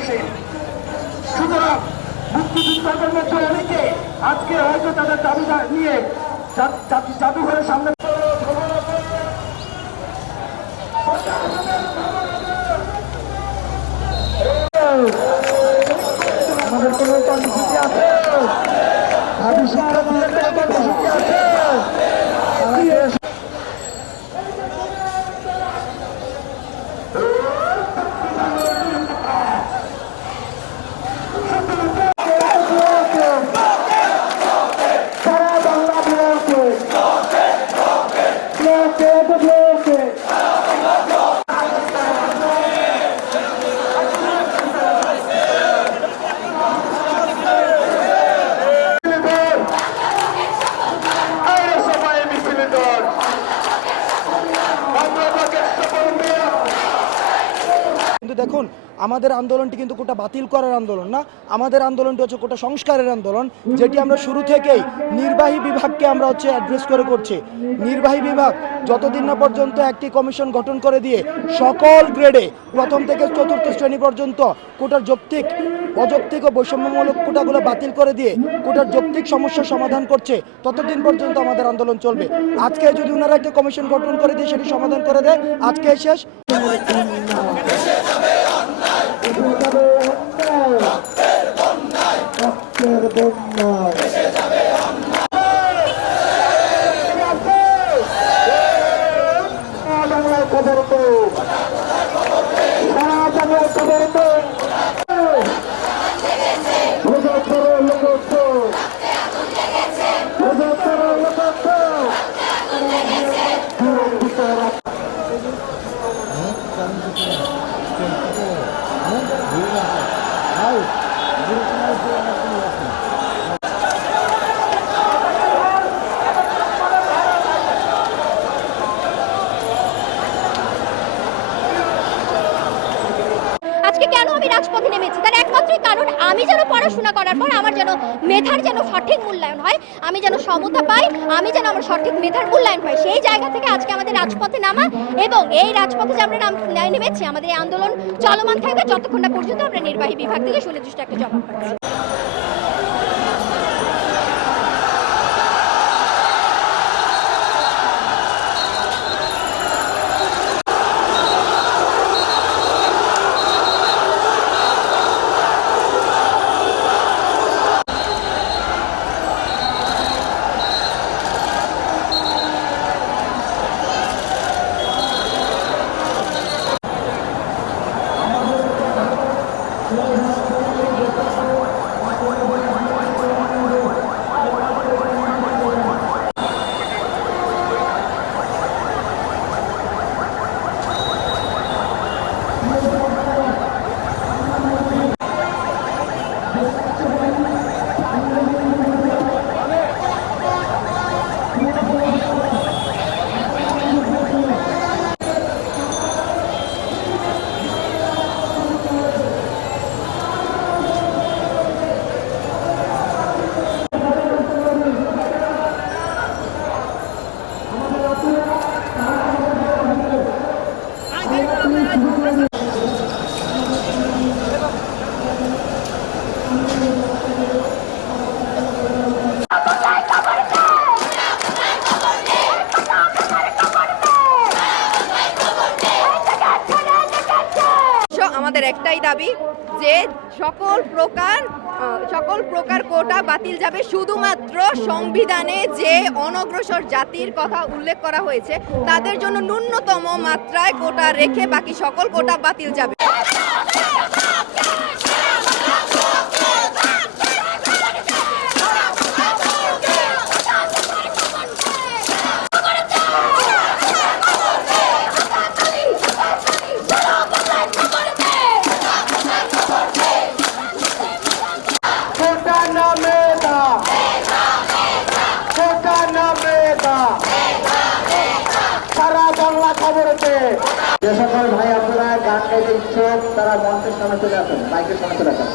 দায়িত্বশীল। সুতরাং মুক্তিযোদ্ধাদের মধ্যে অনেকে আজকে হয়তো তাদের দাবি নিয়ে জাদুঘরের সামনে আমাদের কোনো কর্মসূচি আছে, ভাবি শিক্ষার্থীদের কোনো কর্মসূচি আছে। কিন্তু দেখুন, আমাদের আন্দোলনটি কিন্তু কোটা বাতিল করার আন্দোলন না, আমাদের আন্দোলনটি হচ্ছে কোটা সংস্কারের আন্দোলন, যেটি আমরা শুরু থেকেই নির্বাহী বিভাগকে আমরা অ্যাড্রেস করে করছি। নির্বাহী বিভাগ যতদিন না পর্যন্ত একটি কমিশন গঠন করে দিয়ে সকল গ্রেডে প্রথম থেকে চতুর্থ শ্রেণী পর্যন্ত কোটার যৌক্তিক, অযৌক্তিক ও বৈষম্যমূলক কোটাগুলো বাতিল করে দিয়ে কোটার যৌক্তিক সমস্যার সমাধান করছে, ততদিন পর্যন্ত আমাদের আন্দোলন চলবে। আজকে যদি ওনারা একটা কমিশন গঠন করে দিয়ে সেটি সমাধান করে দেয়, আজকে শেষ। আজকে কেন আমি রাজপথে নেমেছি তার একমাত্রই কারণ আমি যেন পড়াশোনা করার পর আমার যেন মেধার যেন সঠিক মূল্যায়ন হয়, আমি যেন সমতা পাই, আমি যেন আমার সঠিক মেধার মূল্যায়ন পাই। সেই জায়গা থেকে আজকে আমাদের রাজপথে নামা, এবং এই রাজপথে যে আমরা নেমেছি, আমাদের এই আন্দোলন চলমান থাকবে যতক্ষণ না পর্যন্ত আমরা নির্বাহী বিভাগ থেকে সুনির্দিষ্ট একটা জবাব পাচ্ছি। আমাদের একটাই দাবি যে সকল প্রকার কোটা বাতিল যাবে, শুধুমাত্র সংবিধানে যে অনগ্রসর জাতির কথা উল্লেখ করা হয়েছে তাদের জন্য ন্যূনতম মাত্রায় কোটা রেখে বাকি সকল কোটা বাতিল যাবে। যে সকল ভাই আপনারা গান গাইতে ইচ্ছুক তারা মঞ্চের সামনে চলে আসেন, মাইকের সামনে চলে আসেন।